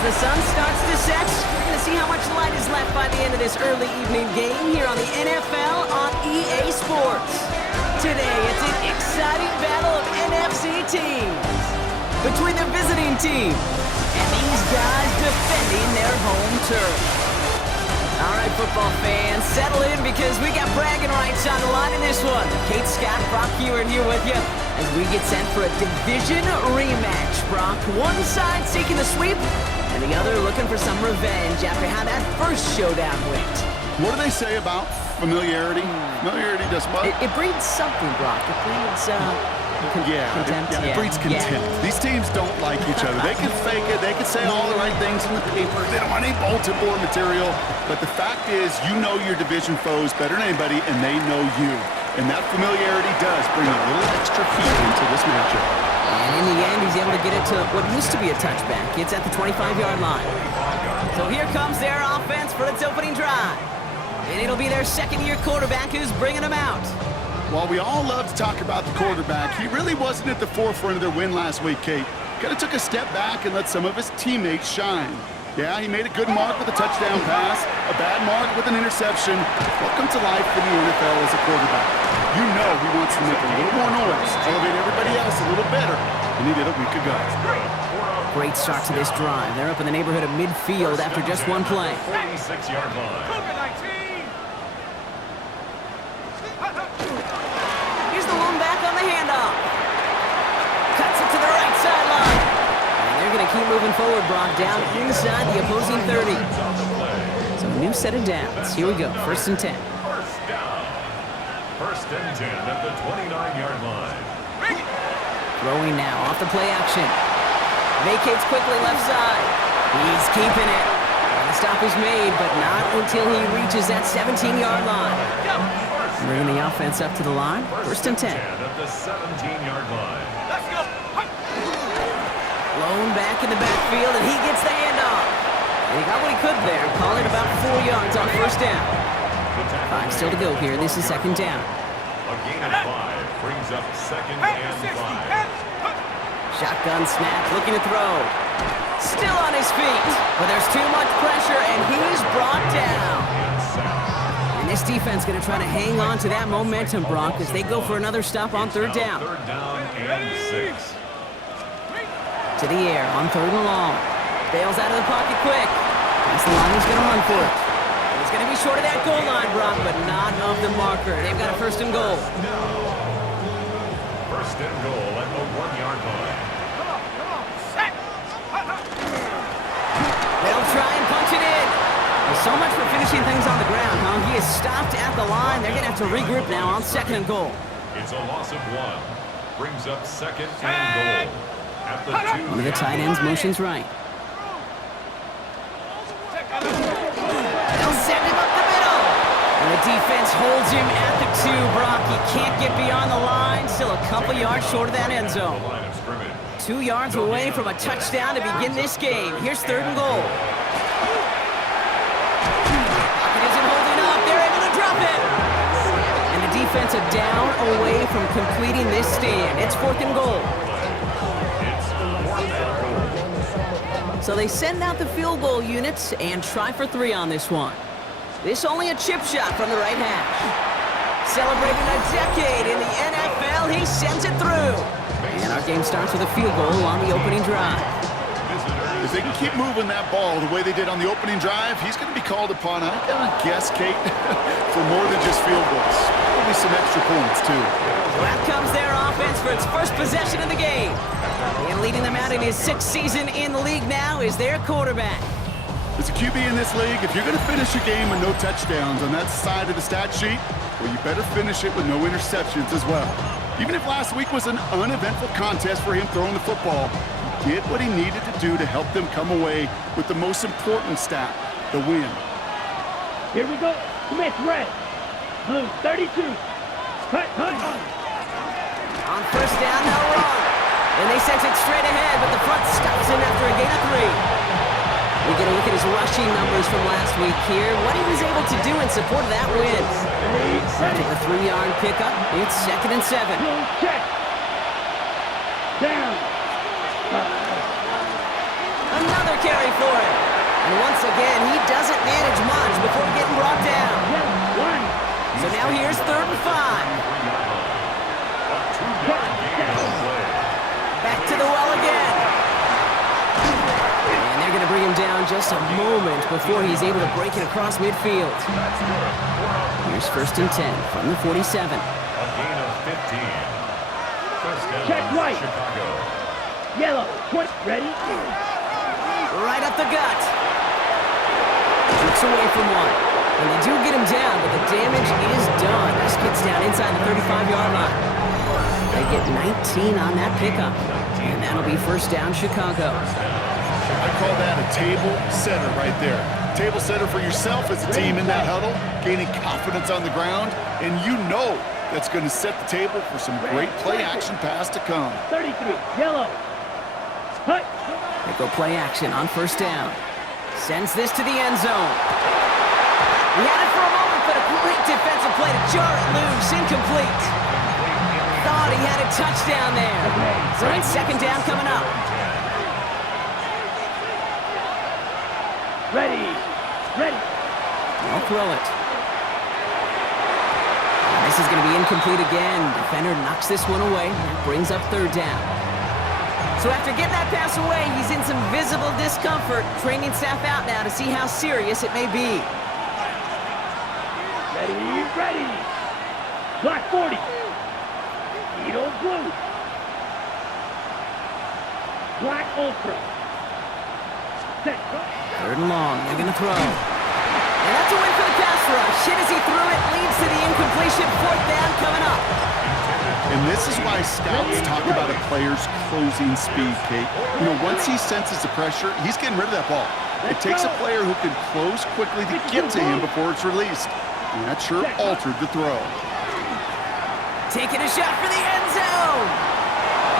As the sun starts to set, we're going to see how much light is left by the end of this early evening game here on the NFL on EA Sports. Today, it's an exciting battle of NFC teams between the visiting team and these guys defending their home turf. All right, football fans, settle in because we got bragging rights on the line in this one. Kate Scott, Brock Heward here with you as we get set for a division rematch. Brock, one side seeking the sweep and the other looking for some revenge after how that first showdown went. What do they say about familiarity? Familiarity does what? It breeds something, Brock. It breeds, contempt. It breeds contempt. These teams don't like each other. They can fake it. They can say all the right things in the paper. They don't want any bulletin board material. But the fact is, you know your division foes better than anybody, and they know you. And that familiarity does bring a little extra heat into this matchup. And in the end, he's able to get it to what used to be a touchback. It's at the 25-yard line. So here comes their offense for its opening drive. And it'll be their second-year quarterback who's bringing them out. While we all love to talk about the quarterback, he really wasn't at the forefront of their win last week, Kate. Kind of took a step back and let some of his teammates shine. Yeah, he made a good mark with a touchdown pass, a bad mark with an interception. Welcome to life in the NFL as a quarterback. You know he wants to make a little more noise, elevate everybody else a little better than he did a week ago. Great start to this drive. They're up in the neighborhood of midfield after just one play. 46-yard line. Here's the lone back on the handoff. Cuts it to the right sideline. And they're going to keep moving forward, Brock, down inside the opposing 30. So a new set of downs. Here we go, 1st and 10. First down. 1st and 10 at the 29-yard line. Throwing now off the play action. Vacates quickly left side. He's keeping it. And the stop is made, but not until he reaches that 17-yard line. Bringing the offense up to the line. 1st and 10. At the 17-yard line. Let's go. Lone back in the backfield, and he gets the handoff. And he got what he could there. Call it about 4 yards on 1st down. 5 still to go here. This is 2nd down. A gain of 5 brings up 2nd and 5. Shotgun snap, looking to throw. Still on his feet, but there's too much pressure, and he's brought down. And this defense going to try to hang on to that momentum, Brock, as they go for another stop on 3rd down. 3rd down and 6. To the air on 3rd and long. Bails out of the pocket quick. That's the line he's going to run for it. He's going to be short of that goal line, Brock, but not of the marker. They've got a 1st and goal. 1st and goal at the 1-yard line. They'll try and punch it in. Well, so much for finishing things on the ground, huh? He is stopped at the line. They're going to have to regroup now on 2nd and goal. It's a loss of 1. Brings up 2nd and goal at the 2. One of the tight ends motions right. They'll send him up the middle. And the defense holds him at the 2, Brock. He can't get beyond the line. Still a couple yards short of that end zone. 2 yards away from a touchdown to begin this game. Here's 3rd and goal. Pocket isn't holding up. They're able to drop it. And the defense a down away from completing this stand. It's 4th and goal. So they send out the field goal units and try for 3 on this one. This only a chip shot from the right hash. Celebrating a decade in the NFL, he sends it through. And our game starts with a field goal on the opening drive. If they can keep moving that ball the way they did on the opening drive, he's going to be called upon, I gotta guess, Kate, for more than just field goals. Probably some extra points, too. So out comes their offense for its first possession of the game. And leading them out in his 6th season in the league now is their quarterback. As a QB in this league, if you're going to finish a game with no touchdowns on that side of the stat sheet, well, you better finish it with no interceptions as well. Even if last week was an uneventful contest for him throwing the football, he did what he needed to do to help them come away with the most important stat, the win. Here we go. Commit red. Blue, 32. Cut. On 1st down, no wrong. And they sent it straight ahead, but the front stops him after a gain of 3. We get a look at his rushing numbers from last week here. What he was able to do in support of that win. After the 3-yard pickup, it's 2nd and 7. Check. Down. Another carry for can't manage much before getting brought down. One. So now here's 3rd and 5. Back to the well again. And they're going to bring him down just a moment before he's able to break it across midfield. Here's 1st and 10 from the 47. A gain of 15. First down, Check right. Chicago. Yellow. 20. Ready? Right up the gut. Jerks away from one. And they do get him down, but the damage is done. This gets down inside the 35-yard line. They get 19 on that pickup. And that'll be 1st down, Chicago. I call that a table setter right there. Table setter for yourself as a team in that huddle, gaining confidence on the ground, and you know that's going to set the table for some great play-action pass to come. 33. Yellow. Hut. They go play action on 1st down. Sends this to the end zone. He had it for a moment, but a great defensive play to jar it loose. Incomplete. Thought he had a touchdown there. So it's 2nd down coming up. Ready. Ready. They'll throw it. And this is going to be incomplete again. Defender knocks this one away. That brings up 3rd down. So after getting that pass away, he's in some visible discomfort. Training staff out now to see how serious it may be. Ready. Ready. Black 40. Edo blue. Black ultra. Set. 3rd and long. They're going to throw. And that's a win for the pass rush. Hit as he threw it. Leads to the incompletion. 4th down coming up. And this is why scouts talk about a player's closing speed, Kate. You know, once he senses the pressure, he's getting rid of that ball. It takes a player who can close quickly to get to him before it's released. And that sure altered the throw. Taking a shot for the end zone.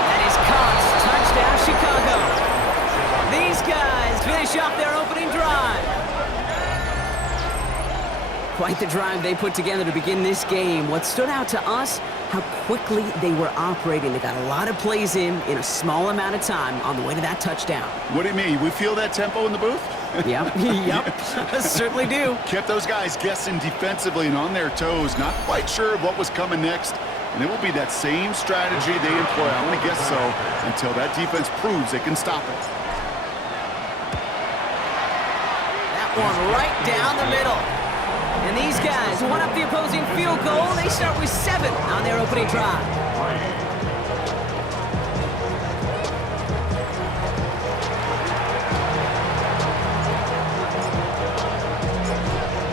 That is caught. Touchdown, Chicago. These guys finish off their opening drive. Quite the drive they put together to begin this game. What stood out to us, how quickly they were operating. They got a lot of plays in a small amount of time on the way to that touchdown. What do you mean? We feel that tempo in the booth? Yep, certainly do. Kept those guys guessing defensively and on their toes, not quite sure of what was coming next. And it will be that same strategy they employ, I'm going to guess so, until that defense proves they can stop it. That one right down the middle. And these guys won up the opposing field goal. They start with 7 on their opening drive.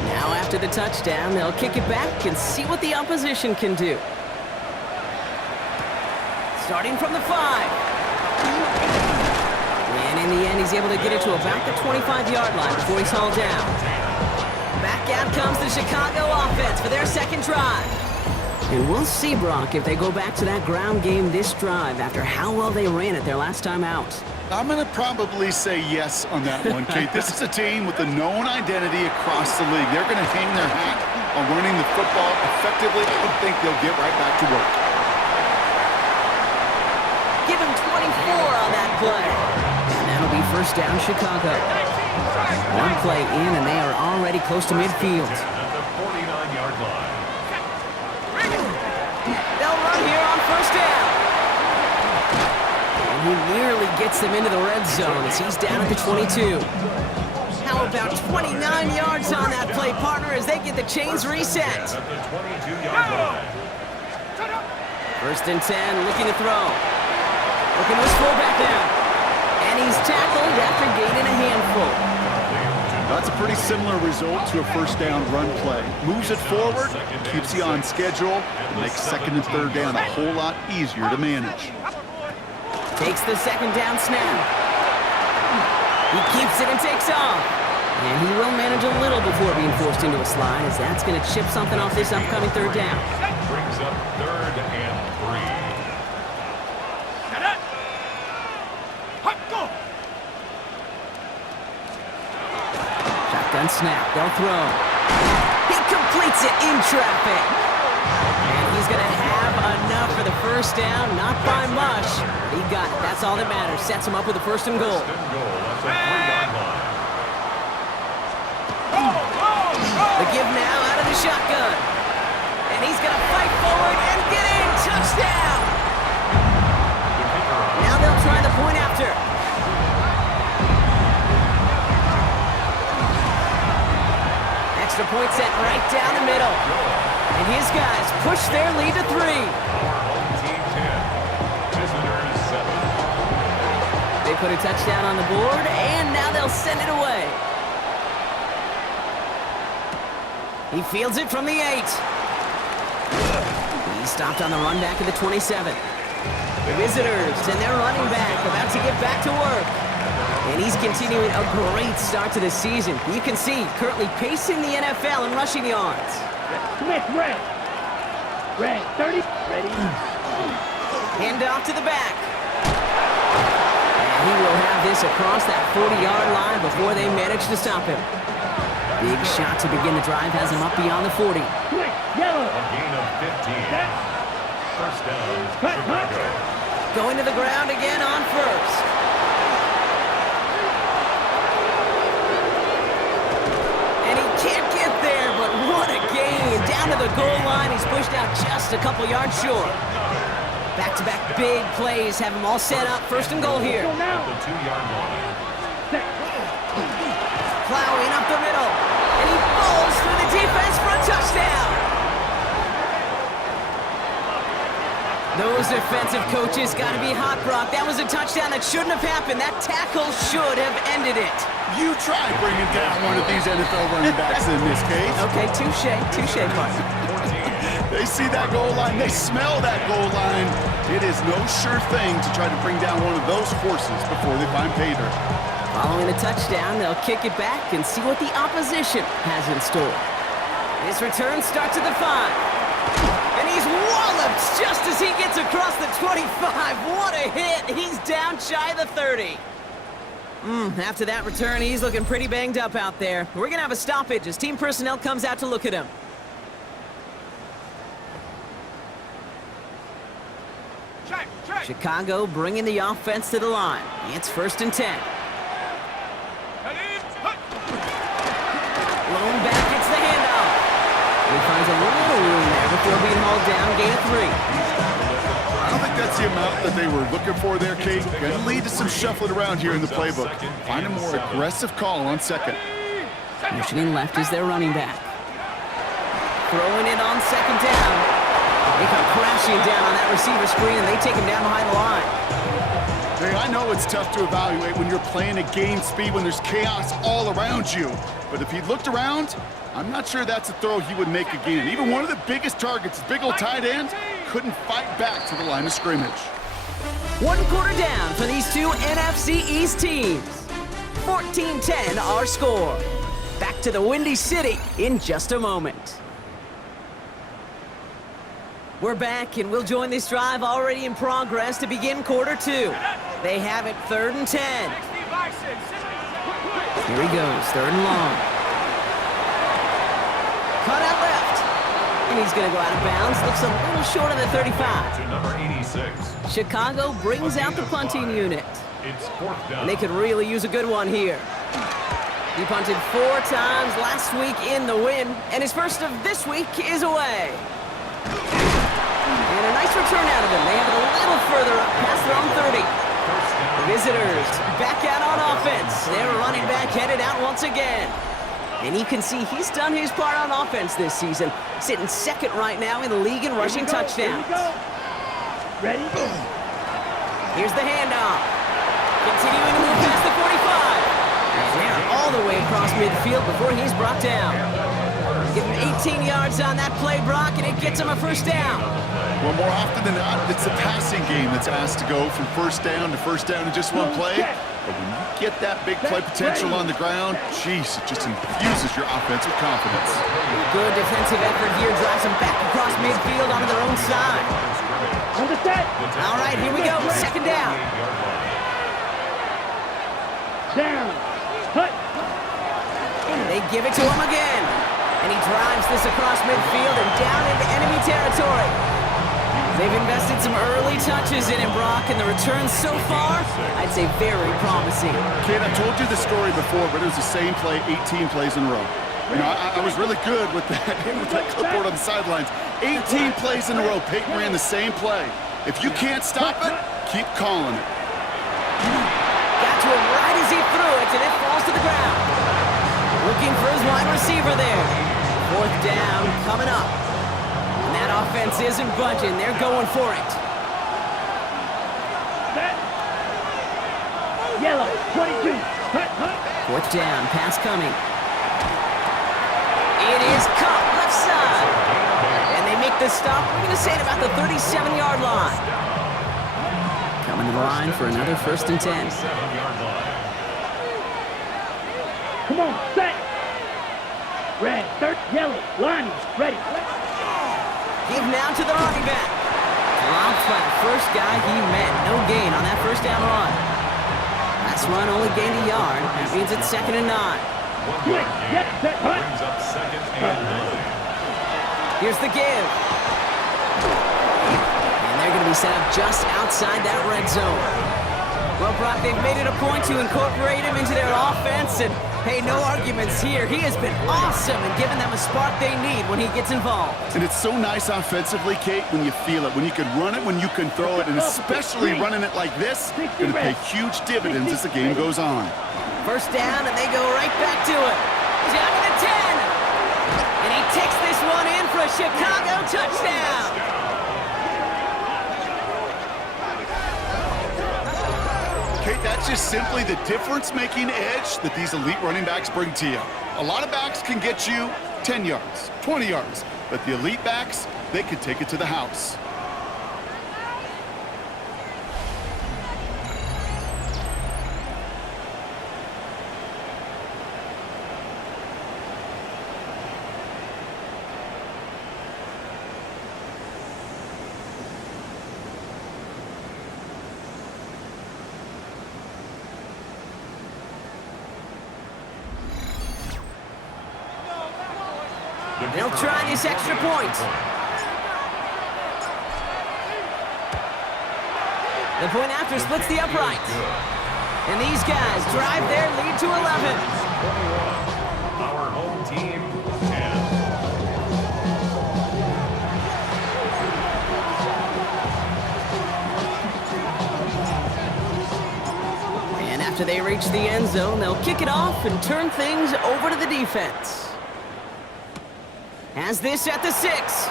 Now after the touchdown, they'll kick it back and see what the opposition can do. Starting from the 5. And in the end, he's able to get it to about the 25-yard line before he's hauled down. Back out comes the Chicago offense for their 2nd drive. And we'll see, Brock, if they go back to that ground game this drive after how well they ran it their last time out. I'm going to probably say yes on that one, Kate. This is a team with a known identity across the league. They're going to hang their hat on running the football effectively. I don't think they'll get right back to work. Give him 24 on that play. And that'll be 1st down, Chicago. One play in, and they are already close to midfield. At the 49-yard line. They'll run here on 1st down. And he nearly gets them into the red zone as he's down at the 22. How about 29 yards on that play, partner, as they get the chains reset? At the 22-yard line. 1st and 10, looking to throw. Looking to his fullback now. And he's tackled after gaining a handful. That's a pretty similar result to a 1st down run play. Moves it forward, keeps you on schedule, and makes 2nd and 3rd down a whole lot easier to manage. Takes the 2nd down snap. He keeps it and takes off. And he will manage a little before being forced into a slide, as that's going to chip something off this upcoming 3rd down. Brings up 3rd and 3. Shotgun snap, they'll throw. He completes it in traffic. And he's going to have enough for the 1st down, not by much. He got it, that's all that matters. Sets him up with a 1st and goal. 1st and goal at the 3-yard line. The give now out of the shotgun. And he's going to fight forward and get in. Touchdown! Now they'll try the point after. Extra point set right down the middle. And his guys push their lead to 3. Home team 10. Visitors 7. They put a touchdown on the board, and now they'll send it away. He fields it from the 8. He's stopped on the run back of the 27. The visitors and their running back about to get back to work. And he's continuing a great start to the season. You can see currently pacing the NFL in rushing yards. Smith, red. Red, 30. Ready. Hand off to the back. And he will have this across that 40-yard line before they manage to stop him. Big shot to begin the drive has him up beyond the 40. Quick, yellow. A gain of 15. Set. First down, Cut, cut. Chicago. Going to the ground again on first. And he can't get there, but what a gain. Down to the goal line, he's pushed out just a couple yards short. Back-to-back big plays have him all set up. First and goal here. Go At now. the 2-yard line. Set. Plowing up the middle. And he falls through the defense for a touchdown. Those defensive coaches got to be hot, Brock. That was a touchdown that shouldn't have happened. That tackle should have ended it. You try bringing down one of these NFL running backs in this case. Okay, touche, partner. They see that goal line. They smell that goal line. It is no sure thing to try to bring down one of those horses before they find pay dirt. Following a touchdown, they'll kick it back and see what the opposition has in store. His return starts at the 5. And he's walloped just as he gets across the 25. What a hit. He's down shy of the 30. After that return, he's looking pretty banged up out there. We're going to have a stoppage as team personnel comes out to look at him. Chicago bringing the offense to the line. It's 1st and 10. Lone back gets the handoff. He finds a little room there before being hauled down, gain of 3. I don't think that's the amount that they were looking for there, Kate. Going to lead to some shuffling around here in the playbook. Find a more aggressive call on second. Motioning left is their running back. Throwing it on 2nd down. They come crashing down on that receiver screen, and they take him down behind the line. Hey, I know it's tough to evaluate when you're playing at game speed, when there's chaos all around you. But if he looked around, I'm not sure that's a throw he would make again. Even one of the biggest targets, big old tight end, couldn't fight back to the line of scrimmage. 1 quarter down for these two NFC East teams. 14-10 our score. Back to the Windy City in just a moment. We're back, and we'll join this drive already in progress to begin quarter 2. They have it 3rd and 10. Here he goes, 3rd and long. Cut out left. And he's going to go out of bounds. Looks a little short of the 35. To number 86. Chicago brings out the punting unit. It's 4th down. And they could really use a good one here. He punted 4 times last week in the win, and his first of this week is away. And a nice return out of him. They have it a little further up past their own 30. The visitors back out on offense. Their running back headed out once again. And you can see he's done his part on offense this season, sitting 2nd right now in the league in rushing touchdowns. Ready? Here's the handoff. Continuing to move past the 45. And they're all the way across midfield before he's brought down. Give him 18 yards on that play, Brock, and it gets him a 1st down. Well, more often than not, it's the passing game that's asked to go from 1st down to 1st down in just one play. But when you get that big play potential on the ground, geez, it just infuses your offense with confidence. Good defensive effort here drives them back across midfield onto their own side. On the set. All right, here we go, 2nd down. Down. Cut. They give it to him again. And he drives this across midfield and down into enemy territory. They've invested some early touches in him, Brock, and the returns so far, I'd say very promising. Kid, I told you the story before, but it was the same play 18 plays in a row. You know, I was really good with that clipboard on the sidelines. 18 plays in a row. Peyton ran the same play. If you can't stop it, keep calling it. Got to him right as he threw it, and it falls to the ground. Looking for his wide receiver there. 4th down coming up. And that offense isn't budging. They're going for it. Yellow, 22. Hut, hut. 4th down, pass coming. It is caught left side. And they make the stop. We're going to say at about the 37-yard line. Coming to the line for another 1st and 10. Come on, set. Red, third, yellow, line, ready. Give now to the running back. Dropped by the first guy he met. No gain on that 1st down run. Last run only gained a yard. That means it's 2nd and 9. Quick, get set, hut. Brings up 2nd and 9. Here's the give. And they're going to be set up just outside that red zone. Well, Brock, they've made it a point to incorporate him into their offense, and hey, no arguments here. He has been awesome and giving them a spark they need when he gets involved. And it's so nice offensively, Kate, when you feel it, when you can run it, when you can throw it, and especially running it like this, going to pay huge dividends as the game goes on. 1st down, and they go right back to it. Down to the 10. And he takes this one in for a Chicago touchdown. Kate, that's just simply the difference-making edge that these elite running backs bring to you. A lot of backs can get you 10 yards, 20 yards, but the elite backs, they can take it to the house. They'll try this extra point. The point after splits the uprights. And these guys drive their lead to 11. Our home team, 10. And after they reach the end zone, they'll kick it off and turn things over to the defense. Has this at the 6.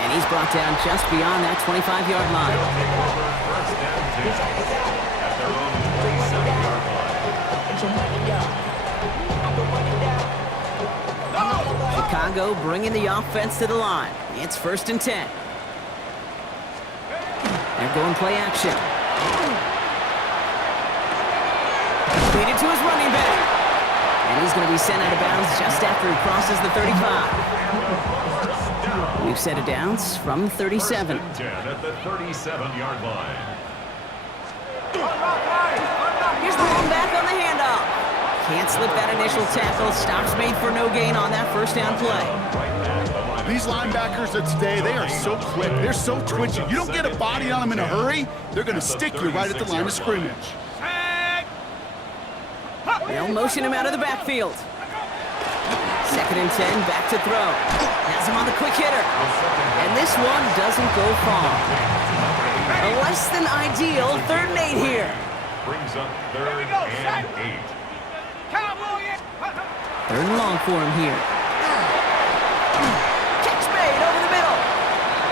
And he's brought down just beyond that 25-yard line. Chicago bringing the offense to the line. It's 1st and 10. They're going play action. Feed it to his running back. And he's going to be sent out of bounds just after he crosses the 35. We've set it down from 37. 10 at the 37-yard line. Here's the one back on the handoff. Can't slip that initial tackle. Stops made for no gain on that 1st down play. These linebackers of today, they are so quick. They're so twitchy. You don't get a body on them in a hurry, they're going to stick you right at the line of scrimmage. They'll motion him out of the backfield. 2nd and 10, back to throw. Has him on the quick hitter. And this one doesn't go far. A less than ideal 3rd and 8 here. Brings up 3rd and 8. 3rd and long for him here. Catch made over the middle.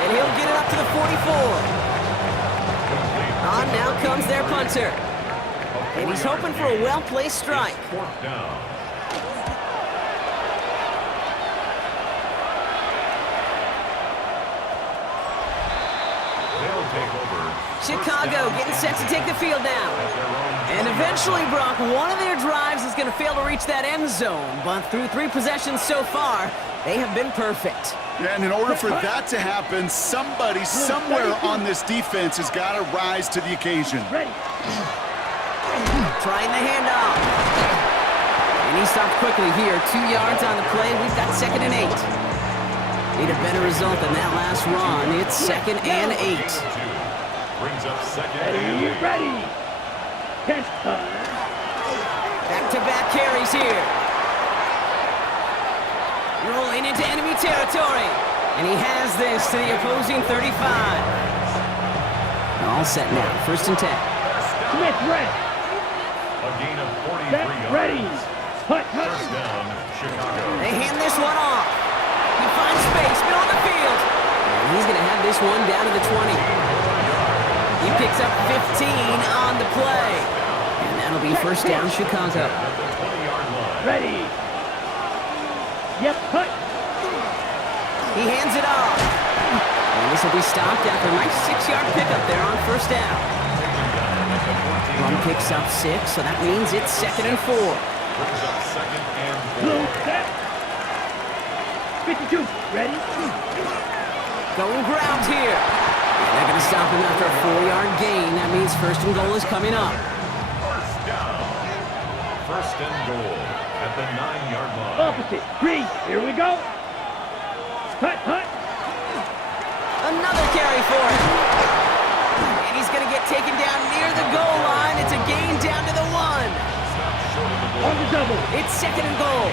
And he'll get it up to the 44. On now comes their punter. And he's hoping for a well-placed strike. 4th down. They'll take over. Chicago getting set to take the field now. And eventually, Brock, one of their drives is going to fail to reach that end zone. But through 3 possessions so far, they have been perfect. Yeah, and in order for that to happen, somebody somewhere on this defense has got to rise to the occasion. Ready. Trying the handoff. And he stopped quickly here. 2 yards on the play. We've got 2nd and 8. Need a better result than that last run. It's 2nd and 8. Brings up 2nd and 8. Ready. Back-to-back carries here. Rolling into enemy territory. And he has this to the opposing 35. All set now, 1st and 10. Smith, red. A gain of 43 Set, yards. ready. Hut, hut. First down, Chicago. They hand this one off. He finds space, middle of the field. And he's going to have this one down to the 20. He picks up 15 on the play. And that'll be 1st down, Chicago. At the 20-yard line. Ready. Yep, hut. He hands it off. And this will be stopped after a nice 6-yard pickup there on 1st down. Run picks up 6, so that means it's 2nd and 4. Brings up 2nd and 4. Blue, set. 52, ready. Going ground here. And they're going to stop him after a 4-yard gain. That means 1st and goal is coming up. First down. 1st and goal at the 9-yard line. Opposite, 3, here we go. Hut, hut. Another carry for him. And he's going to get taken down near the goal line. It's a gain down to the 1. Stopped short of the goal. On the double. It's 2nd and goal.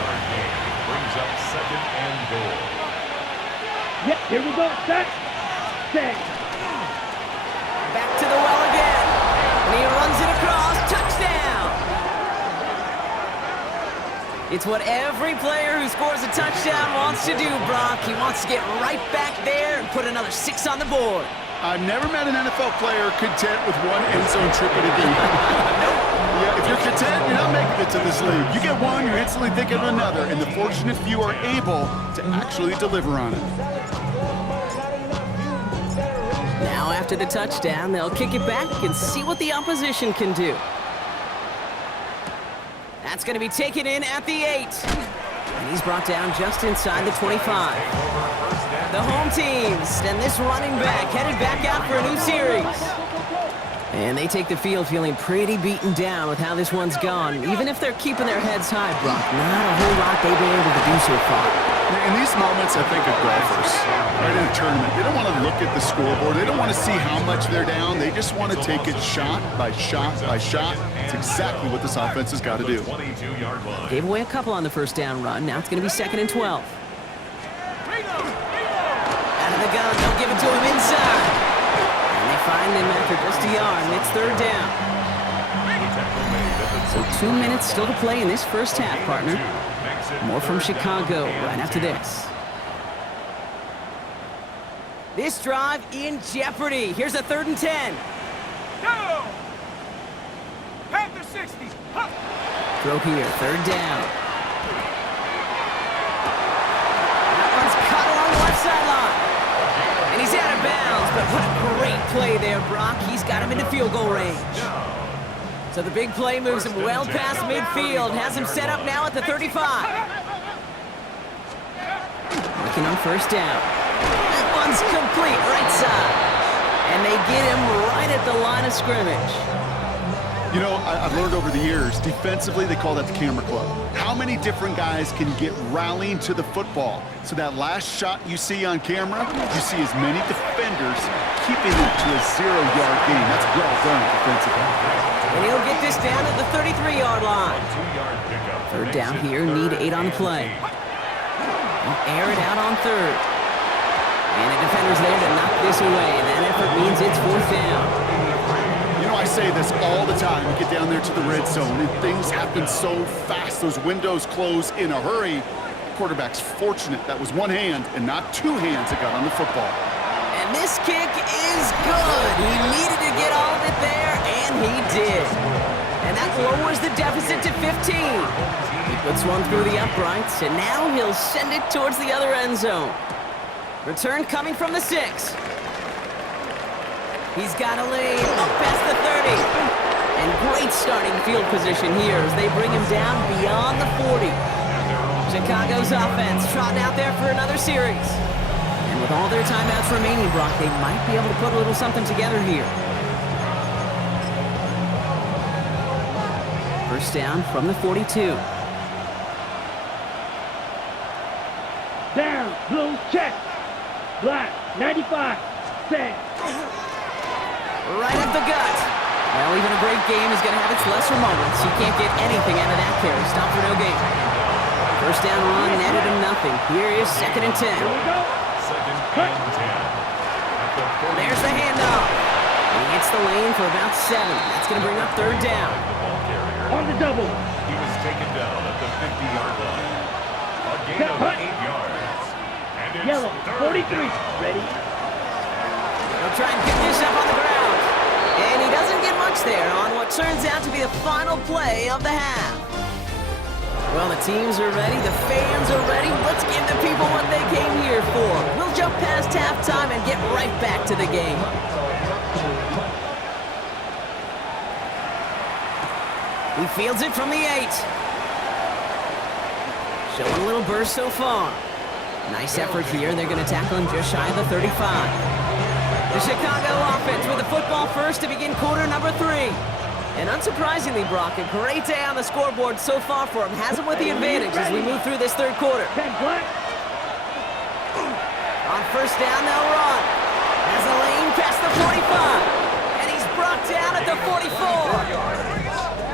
Brings up 2nd and goal. Yep, here we go. Set. Set. Back to the well again. And he runs it across. Touchdown. It's what every player who scores a touchdown wants to do, Brock. He wants to get right back there and put another 6 on the board. I've never met an NFL player content with one end zone trip in a game. Yeah, if you're content, you're not making it to this league. You get one, you're instantly thinking of another, and the fortunate few are able to actually deliver on it. Now after the touchdown, they'll kick it back and see what the opposition can do. That's going to be taken in at the 8. And he's brought down just inside the 25. The home teams and this running back headed back out for a new series. And they take the field feeling pretty beaten down with how this one's gone. Even if they're keeping their heads high, Brock, not a whole lot they've been able to do so far. In these moments, I think of golfers, right, in a tournament. They don't want to look at the scoreboard. They don't want to see how much they're down. They just want to take it shot by shot by shot. It's exactly what this offense has got to do. 22-yard line. Gave away a couple on the 1st down run. Now it's going to be 2nd and 12. Out of the gun, they'll give it to him inside. And they find him after just a yard, and it's 3rd down. So 2 minutes still to play in this 1st half, partner. More from Chicago right after this. This drive in jeopardy. Here's a 3rd and 10. Go! Panther 60. Huh. Throw here, 3rd down. That one's caught along the left sideline. And he's out of bounds, but what a great play there, Brock. He's got him into field goal range. So the big play moves him well past midfield, has him set up now at the 35. Looking on 1st down. That one's complete, right side. And they get him right at the line of scrimmage. You know, I've learned over the years, defensively, they call that the camera club. How many different guys can get rallying to the football? So that last shot you see on camera, you see as many defenders keeping it to a 0-yard gain. That's well done defensively. And he'll get this down at the 33-yard line. 2-yard pickup. 3rd down here, need 8 on the play. They'll air it out on 3rd. And the defender's there to knock this away, and that effort means it's 4th down. You know, I say this all the time. You get down there to the red zone, and things happen so fast. Those windows close in a hurry. The quarterback's fortunate that was one hand and not 2 hands that got on the football. And this kick is good. He needed to get all of it there, and he did. And that lowers the deficit to 15. He puts one through the uprights, and now he'll send it towards the other end zone. Return coming from the 6. He's got a lane up past the 30. And great starting field position here as they bring him down beyond the 40. Chicago's offense trotting out there for another series. And with all their timeouts remaining, Brock, they might be able to put a little something together here. 1st down from the 42. Down, blue, check. Black, 95, set. Right up the gut. Well, even a great game is going to have its lesser moments. You can't get anything out of that carry. Stop for no gain. First down run netted him nothing. Here is 2nd and 10. Here we go. 2nd and 10. At the 40. There's the handoff. He hits the lane for about 7. That's going to bring up 3rd down. The ball carrier. On the double. He was taken down at the 50-yard line. A gain of 8 yards. And it's Yellow, 3rd 43. down. Ready? He'll try and pick this up on the ground. And he doesn't get much there on what turns out to be the final play of the half. Well, the teams are ready, the fans are ready. Let's give the people what they came here for. We'll jump past halftime and get right back to the game. He fields it from the 8. Showing a little burst so far. Nice effort here. They're going to tackle him just shy of the 35. The Chicago offense with the football first to begin quarter number 3. And unsurprisingly, Brock, a great day on the scoreboard so far for him. Has him with the advantage as we move through this 3rd quarter. 10 black. On first down, they'll run. Has a lane past the 45. And he's brought down at the 44.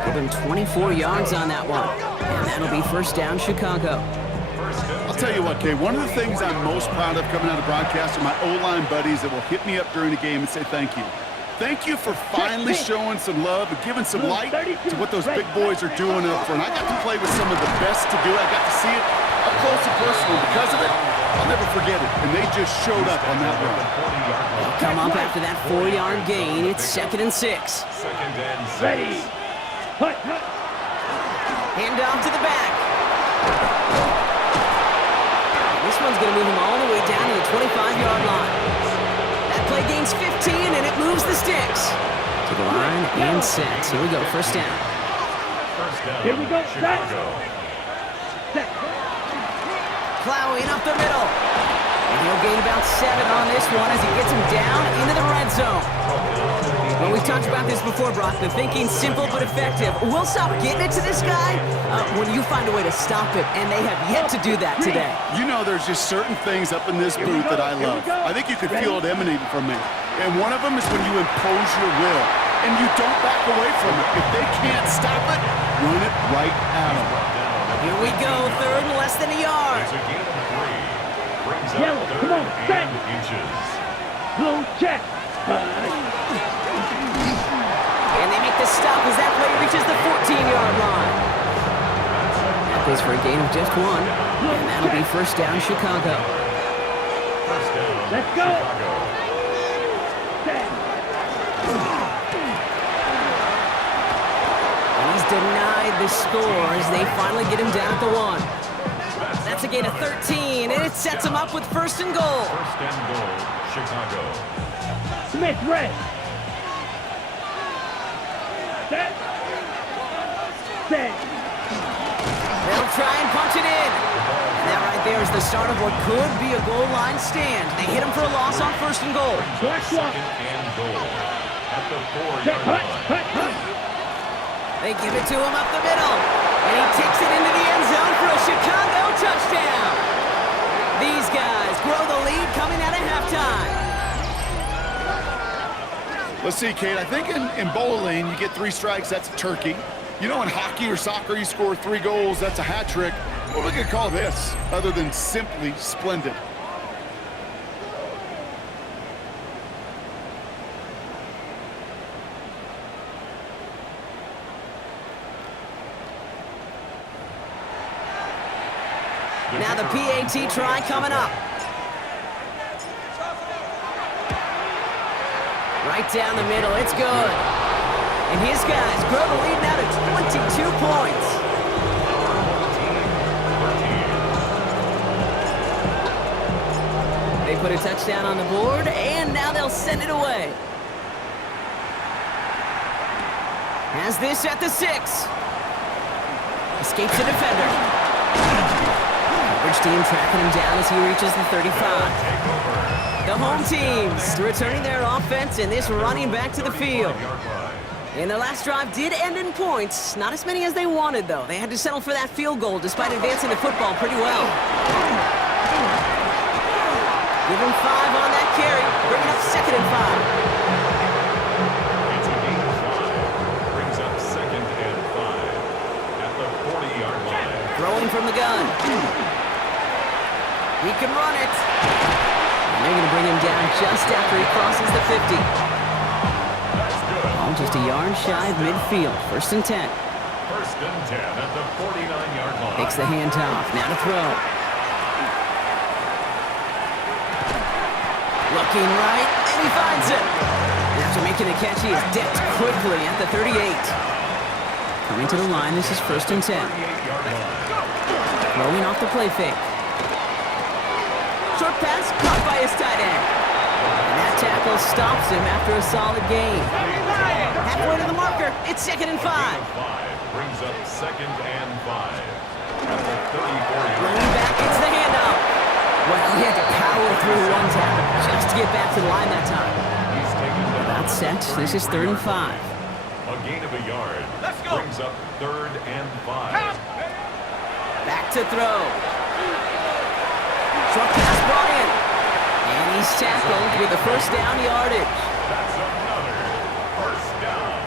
Give him 24 yards on that one. And that'll be first down, Chicago. I'll tell you what, Kay, one of the things I'm most proud of coming out of broadcast are my O-line buddies that will hit me up during the game and say thank you. Thank you for finally showing some love and giving some light to what those big boys are doing up front. I got to play with some of the best to do it. I got to see it up close and personal. Because of it, I'll never forget it. And they just showed up on that run. They'll come up after that 4-yard gain. It's 2nd and 6. 2nd and 6. Ready. Hut, hut. Hand off to the back. This one's going to move him all the way down to the 25-yard line. That play gains 15, and it moves the sticks. To the line and set. Here we go, first down. First down. Here we go, Chicago. Set. Plowing up the middle. And he'll gain about 7 on this one as he gets him down into the red zone. Well, we've talked about this before, Brock. The thinking's simple but effective. We'll stop getting it to this guy when you find a way to stop him, and they have yet to do that today. You know, there's just certain things up in this booth that I love. I think you could feel it emanating from me. And one of them is when you impose your will, and you don't back away from it. If they can't stop it, run it right at them. Here we go, 3rd and less than a yard. It's a gain of 3. Brings up Yellow, 3rd come on, set. and inches. Blue check. And they make the stop as that play reaches the 14-yard line. That goes for a gain of just 1. And that'll be first down, Chicago. First down. Let's go. Chicago. Set. And he's denied the score as they finally get him down at the 1. That's a gain of 13, and it sets him up with first and goal. First and goal. Chicago. Smith red. Set. Set. They'll try and punch it in. And that right there is the start of what could be a goal line stand. They hit him for a loss on first and goal. Black one. Second and goal. At the Set. 4-yard Hut, line. hut, hut. They give it to him up the middle. And he takes it into the end zone for a Chicago touchdown. These guys grow the lead coming out of halftime. Let's see, Kate, I think in bowling, you get 3 strikes, that's a turkey. You know, in hockey or soccer, you score 3 goals, that's a hat trick. What are we going to call this, other than simply splendid? Now the PAT try coming up. Right down the middle, it's good. And his guys grow the lead now to 22 points. They put a touchdown on the board, and now they'll send it away. Has this at the 6. Escapes the defender. Coverage team tracking him down as he reaches the 35. The home teams returning their offense and this running back to the field. And their last drive did end in points. Not as many as they wanted, though. They had to settle for that field goal despite advancing the football pretty well. Give him 5 on that carry, bringing up 2nd and 5. It's a gain of 5. Brings up 2nd and 5. At the 40-yard line. Throwing from from the gun. He can run it. And they're going to bring him down just after he crosses the 50. Oh, just a yard shy of midfield. 1st and 10. 1st and 10 at the 49-yard line. Takes the handoff. Now to throw. Looking right, and he finds it. And after making the catch, he is decked quickly at the 38. Coming to the line, this is 1st and 10. Throwing off the play fake. Short pass caught by his tight end. And that tackle stops him after a solid gain. Halfway to the marker, it's 2nd and 5. Brings up 2nd and 5. At the 34-yard line. Running back gets the handoff. Well, he had to power through one tackle just to get back to the line that time. He's taken down. That's set. This is 3rd and 5. A gain of a yard. Brings up 3rd and 5. Back to throw. Short pass brought in. And he's tackled with the 1st down yardage. That's another 1st down.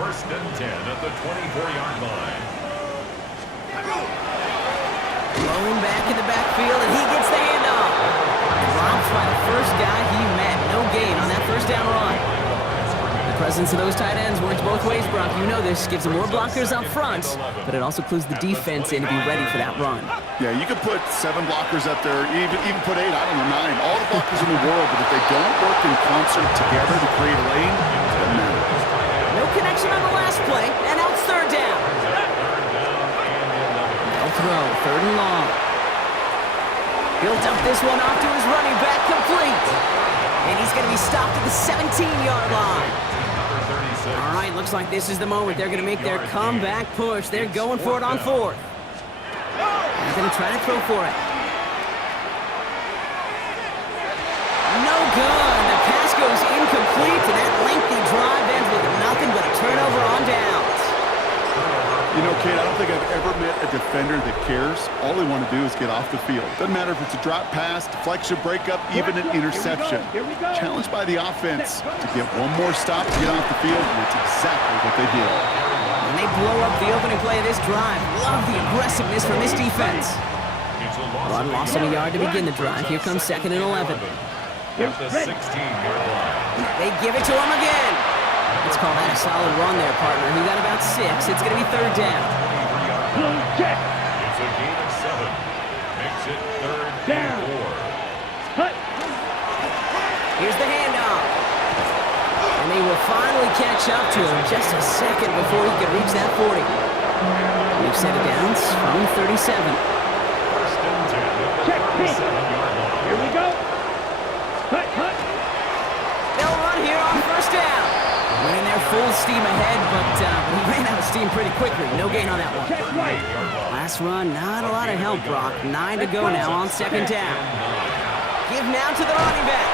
1st and 10 at the 24-yard line. Blown back in the backfield, and he gets the handoff. Dropped by the first guy he met. No gain on that 1st down run. The presence of those tight ends works both ways, Brock. You know this. Gives them more blockers up front, but it also clues the defense in to be ready for that run. Yeah, you could put 7 blockers up there, even put 8, I don't know, 9. All the blockers in the world, but if they don't work in concert together to create a lane, it doesn't matter. No connection on the last play, and now it's 3rd down. They'll throw, 3rd and long. He'll dump this one off to his running back, complete. And he's going to be stopped at the 17-yard line. All right, looks like this is the moment. They're going to make their comeback push. They're going for it on 4th. They're going to try to throw for it. No good. The pass goes incomplete, and that lengthy drive ends with nothing but a turnover on downs. You know, Kate, I don't think I've ever met a defender that cares. All they want to do is get off the field. Doesn't matter if it's a drop pass, deflection, breakup, even an interception. Challenged by the offense to get one more stop to get off the field, and it's exactly what they did. And they blow up the opening play of this drive. Love the aggressiveness from this defense. Run lost him a yard to begin the drive. Here comes 2nd and 11. At the 16-yard line. They give it to him again. Let's call that a solid run there, partner. He got about 6. It's going to be 3rd down. Check. It's a gain of 7. Makes it 3rd Down. and 4. Cut. Here's the handoff. And they will finally catch up to him just a second before he could reach that 40. We've set it down from 37. 1st and 10 at the Check. 37-yard line. Here we go. Cut. They'll run here on 1st down. Running their full steam ahead, but he ran out of steam pretty quickly. No gain on that one. Check right. Last run, not a lot of help, Brock. 9 to go now on 2nd down. Give now to the running back.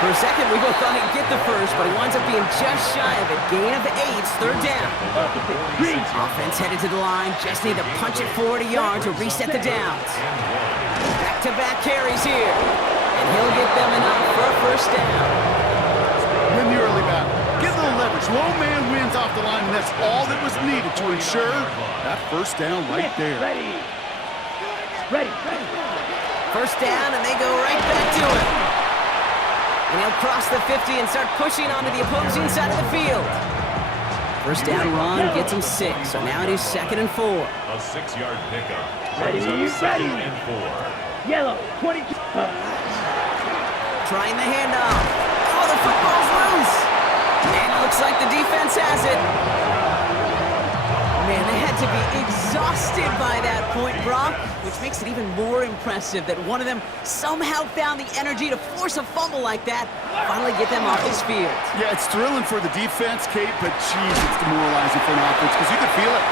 For a second, we both thought he'd get the 1st, but he winds up being just shy of it. Gain of 8, 3rd down. Offense headed to the line. Just need to punch it forward a yard to reset the downs. Back-to-back carries here. And he'll get them enough for a 1st down. Win the early battle. Get a little leverage. Low man wins off the line, and that's all that was needed to ensure that 1st down right there. Ready. 1st down, and they go right back to it. And he'll cross the 50 and start pushing onto the opposing side of the field. 1st down run gets him 6, so now it is 2nd and 4. A 6-yard pickup. Ready. Brings up 2nd and 4. Yellow. 22. Trying the handoff. Oh, the football's loose. And it looks like the defense has it. Man, they had to be exhausted by that point, Brock, which makes it even more impressive that one of them somehow found the energy to force a fumble like that, finally get them off this field. Yeah, it's thrilling for the defense, Kate, but geez, it's demoralizing for an offense because you could feel it.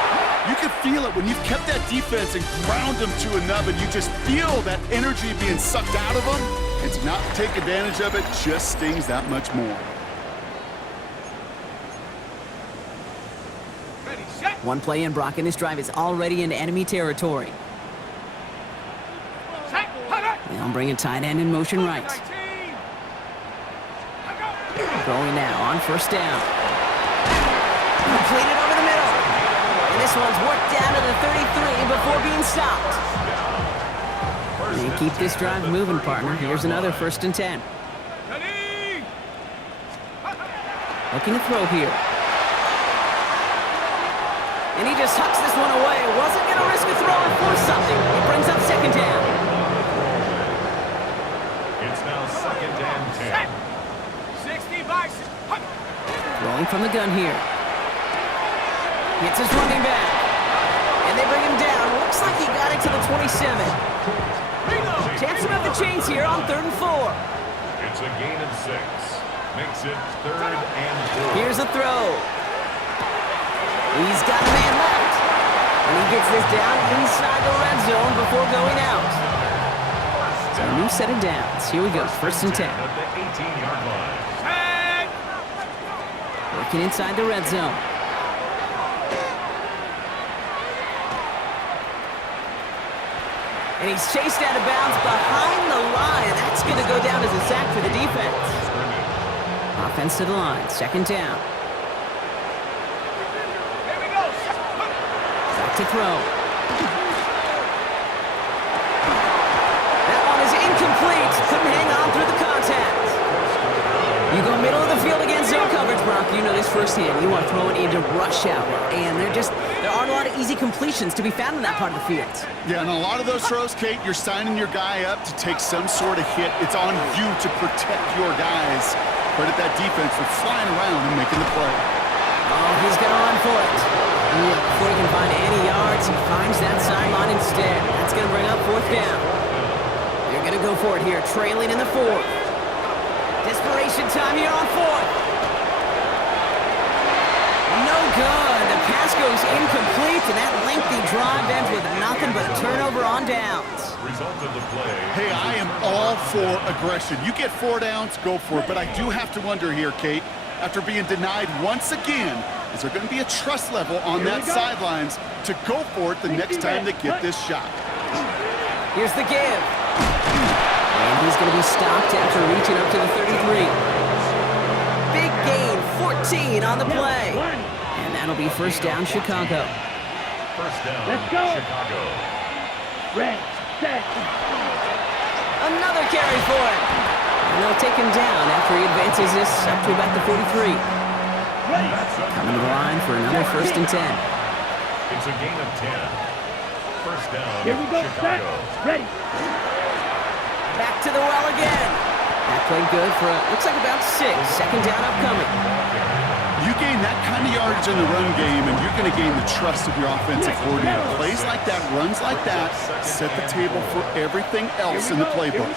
You could feel it when you've kept that defense and ground them to a nub, and you just feel that energy being sucked out of them. And to not take advantage of it just stings that much more. One play in, Brock, and this drive is already into enemy territory. They'll bring a tight end in motion right. Going now on 1st down. Completed over the middle. And this one's worked down to the 33 before being stopped. And keep this drive moving, partner. Here's another 1st and 10. Ready? Looking to throw here. And he just hucks this one away. Wasn't going to risk a throw and force something. It brings up 2nd down. It's now 2nd and 10. 60 by... Rolling from the gun here. Gets his running back. And they bring him down. Looks like he got it to the 27. Chance to move the chains here on 3rd and 4. It's a gain of 6. Makes it 3rd and 4. Here's a throw. He's got a man left. And he gets this down inside the red zone before going out. So a new set of downs. Here we go. 1st and 10. At the 18-yard line. Working inside the red zone. And he's chased out of bounds behind the line. That's going to go down as a sack for the defense. Offense to the line. 2nd down. Here we go. Back to throw. That one is incomplete. Couldn't hang on through the contact. You go middle of the field against zone coverage, Brock. You know this firsthand. You want to throw it into rush hour. And there aren't a lot of easy completions to be found in that part of the field. Yeah, and a lot of those throws, Kate, you're signing your guy up to take some sort of hit. It's on you to protect your guys. Credit that defense for flying around and making the play. Oh, he's going to run for it. Yeah, before he can find any yards, he finds that sideline instead. That's going to bring up 4th down. They're going to go for it here, trailing in the 4th. Desperation time here on 4th. No good. The pass goes incomplete, and that lengthy drive ends with nothing but a turnover on downs. Result of the play. Hey, I am all for aggression. You get 4 downs, go for it. But I do have to wonder here, Kate, after being denied once again, is there going to be a trust level on that sidelines to go for it the next time they get this shot? Here's the give. And he's going to be stopped after reaching up to the 33. Big gain, 14 on the play. And that'll be 1st down, Chicago. 1st down, Let's go. Chicago. Red, set. Another carry for him. And they'll take him down after he advances this up to about the 43. Ready. Coming to the line for another 1st and 10. It's a gain of 10. 1st down, Here we go. Set. Chicago. Ready. Back to the well again. That played good for, looks like about 6. 2nd down upcoming. You gain that kind of yardage in the run game, and you're going to gain the trust of your offensive coordinator. Plays like that, runs like that, set the table for everything else in the playbook.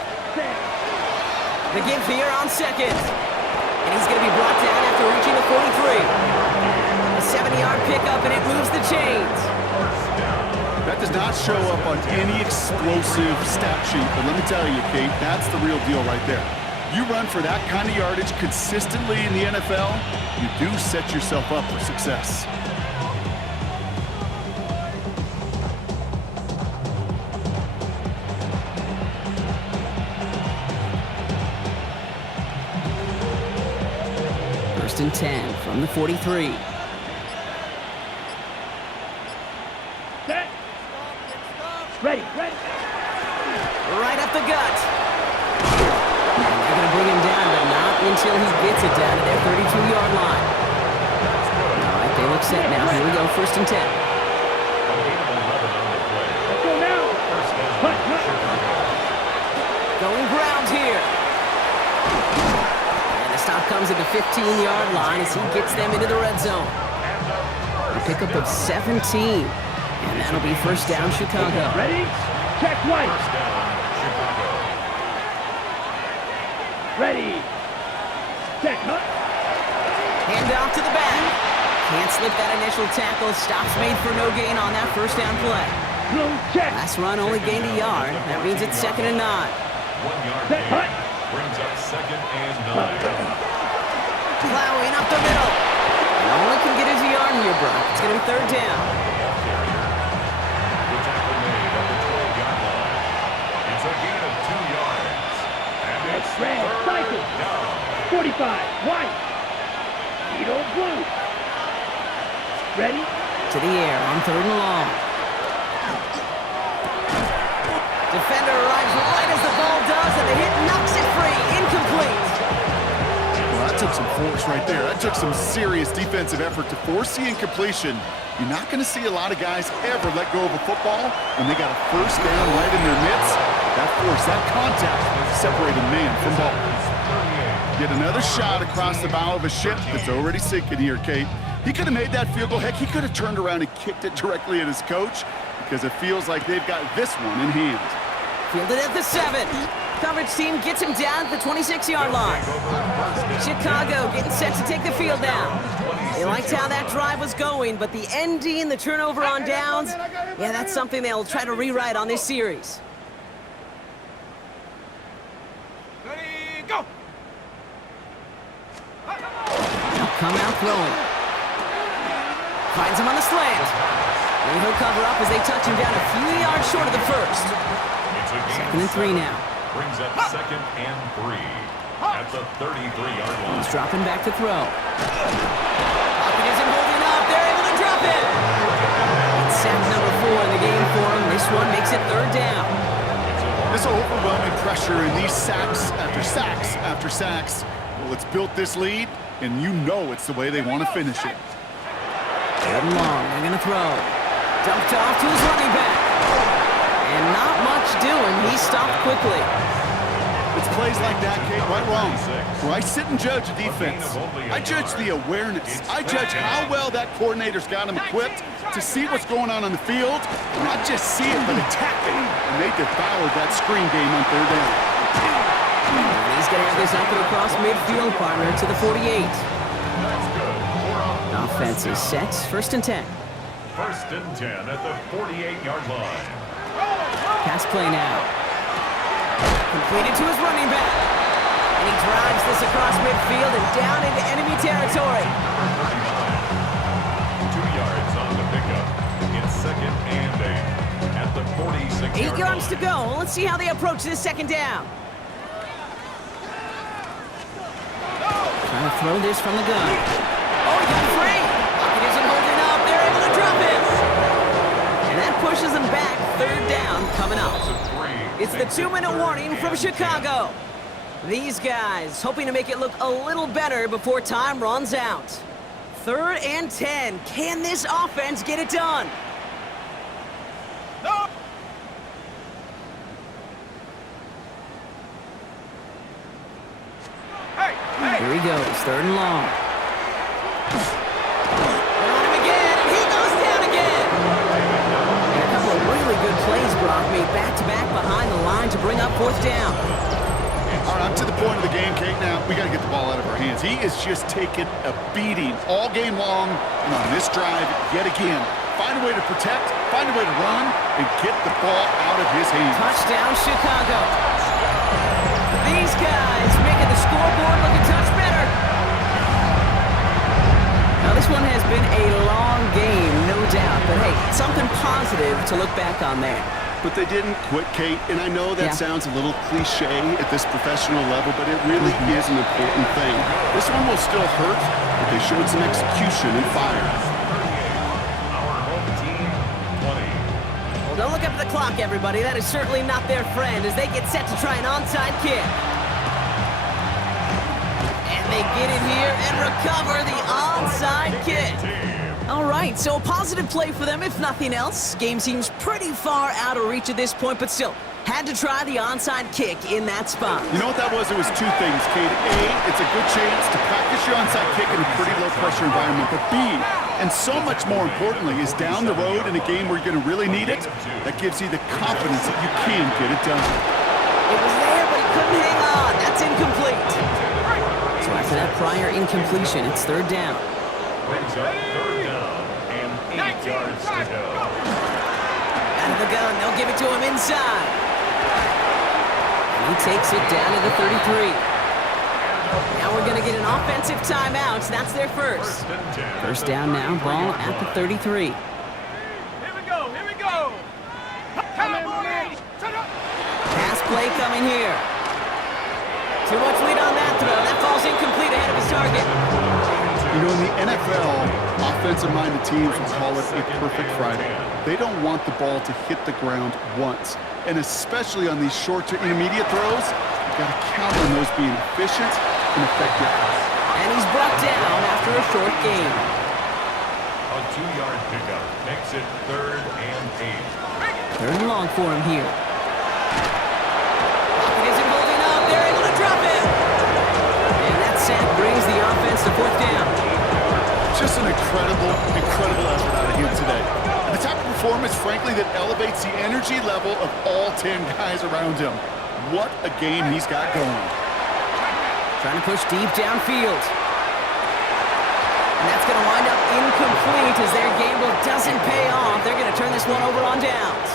The give here on 2nd. And he's going to be brought down after reaching the 43. A 70-yard pickup, and it moves the chains. That does not show up on any explosive stat sheet, but let me tell you, Kate, that's the real deal right there. You run for that kind of yardage consistently in the NFL, you do set yourself up for success. First and 10 from the 43. Set. Ready. Ready. Right up the gut. And they're going to bring him down, but not until he gets it down to their 32-yard line. All right, they look set now. Here we go, 1st and 10. Let's go now. Hut. Going ground here. And the stop comes at the 15-yard line as he gets them into the red zone. A pickup of 17. And that'll be 1st down, Chicago. Ready? Check white. Ready. Check hut. Hand off to the back. Can't slip that initial tackle. Stops made for no gain on that 1st down play. Blue check. Last run only gained a yard. That means it's 2nd and 9. 1 yard Set gain. hut. Brings up 2nd and 9. Plowing up the middle. And all he can get is a yard here, Brock. It's going to be 3rd down. The tackle made at the 12-yard line. It's a gain of 2 yards. And it's Red. 3rd Cycle. down. 45. White. Edo blue. Ready? To the air on 3rd and long. Defender arrives right as the ball does, and the hit knocks it free. Incomplete. Well, that took some force right there. That took some serious defensive effort to force the incompletion. You're not going to see a lot of guys ever let go of a football when they got a first down right in their midst. That force, that contact, separated man from ball. Get another shot across the bow of a ship that's already sinking here, Kate. He could have made that field goal. Heck, he could have turned around and kicked it directly at his coach because it feels like they've got this one in hand. Fielded at the 7. Coverage team gets him down at the 26-yard line. Chicago getting set to take the field down. They liked how that drive was going, but the ending, the turnover on downs, yeah, that's something they'll try to rewrite on this series. Ready, go! Come out throwing. Finds him on the slant. And he'll cover up as they touch him down a few yards short of the first. 2nd and 3 now. Brings up 2nd and 3 at the 33-yard line. He's dropping back to throw. Pocket isn't holding up. They're able to drop it. It's sack number 4 in the game for him. This one makes it 3rd down. This overwhelming pressure and these sacks after sacks after sacks. Well, it's built this lead, and you know it's the way they want to finish it. 3rd and long. They're going to throw. Dumped off to his running back. And not much doing. He stopped quickly. It's plays like that, Kate, right wrong. Where I sit and judge a defense. I judge the awareness. I judge how well that coordinator's got him equipped to see what's going on the field. Not just see it, but attack it. And they devoured that screen game on 3rd down. He's going to have this up and across midfield, partner, to the 48. Offense is set. 1st and 10. 1st and 10 at the 48-yard line. Pass play now. Completed to his running back. And he drives this across midfield and down into enemy territory. 2 yards on the pickup. It's 2nd and 8 at the 46-yard 8 yards to line. go. Let's see how they approach this 2nd down. Trying to throw this from the gun. Oh, he got free. Pocket isn't holding up. They're able to drop it. And that pushes them back. 3rd down coming up. It's the 2-minute warning from Chicago. These guys hoping to make it look a little better before time runs out. 3rd and 10. Can this offense get it done? No! Hey, hey! Here he goes. 3rd and long. They're on him again, and he goes down again. And a couple of really good plays, Brock, made back-to-back behind the line to bring up 4th down. All right, I'm to the point of the game, Kate. Now, we got to get the ball out of our hands. He is just taking a beating all game long. And on this drive, yet again, find a way to protect, find a way to run, and get the ball out of his hands. Touchdown, Chicago. These guys making the scoreboard look a touch better. Now, this one has been a long game, no doubt. But, hey, something positive to look back on there. But they didn't quit, Kate, and I know that sounds a little cliche at this professional level, but it really is an important thing. This one will still hurt, but they showed some execution and fire. Our home team, 20. Well, don't look up at the clock, everybody. That is certainly not their friend as they get set to try an onside kick. And they get it here and recover the onside kick. All right, so a positive play for them, if nothing else. Game seems pretty far out of reach at this point, but still, had to try the onside kick in that spot. You know what that was? It was 2 things, Kate. A, it's a good chance to practice your onside kick in a pretty low-pressure environment. But B, and so much more importantly, is down the road in a game where you're going to really need it, that gives you the confidence that you can get it done. It was there, but he couldn't hang on. That's incomplete. So after that prior incompletion, it's 3rd down. Brings up 3rd down and 8 yards to go. Out of the gun, they'll give it to him inside. And he takes it down to the 33. Now we're going to get an offensive timeout. That's their first. 1st down now, ball at the 33. Here we go, here we go! Cowboys! Pass play coming here. Too much lead on that throw. That falls incomplete ahead of his target. You know, in the NFL, offensive-minded teams will call it a perfect Friday. They don't want the ball to hit the ground once. And especially on these short to intermediate throws, you've got to count on those being efficient and effective. And he's brought down after a short gain. A 2-yard pickup makes it 3rd and 8. 3rd and long for him here. Pocket isn't holding up. They're able to drop him. And that sack brings the offense to 4th down. Just an incredible effort out of him today. And the type of performance, frankly, that elevates the energy level of all 10 guys around him. What a game he's got going. Trying to push deep downfield. And that's going to wind up incomplete as their gamble doesn't pay off. They're going to turn this one over on downs.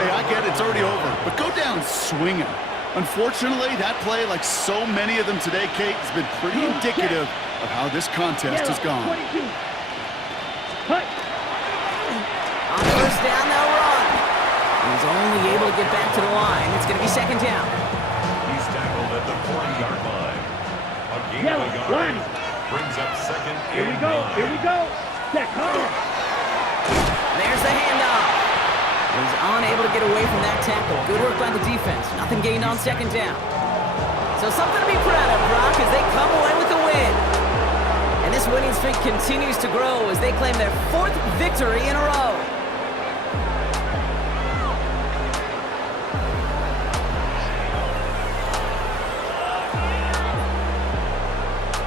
Hey, I get it. It's already over. But go down swinging. Unfortunately, that play, like so many of them today, Kate, has been pretty indicative of how this contest has gone. 22. On 1st down, they'll run. He's only able to get back to the line. It's going to be 2nd down. He's tackled at the 40-yard line. A gain of a yard brings up 2nd and 9. Here we go. Set, There's the handoff. He's unable to get away from that tackle. Good work by the defense. Nothing gained on 2nd down. So something to be proud of, Brock, as they come away with the win. And this winning streak continues to grow as they claim their 4th victory in a row.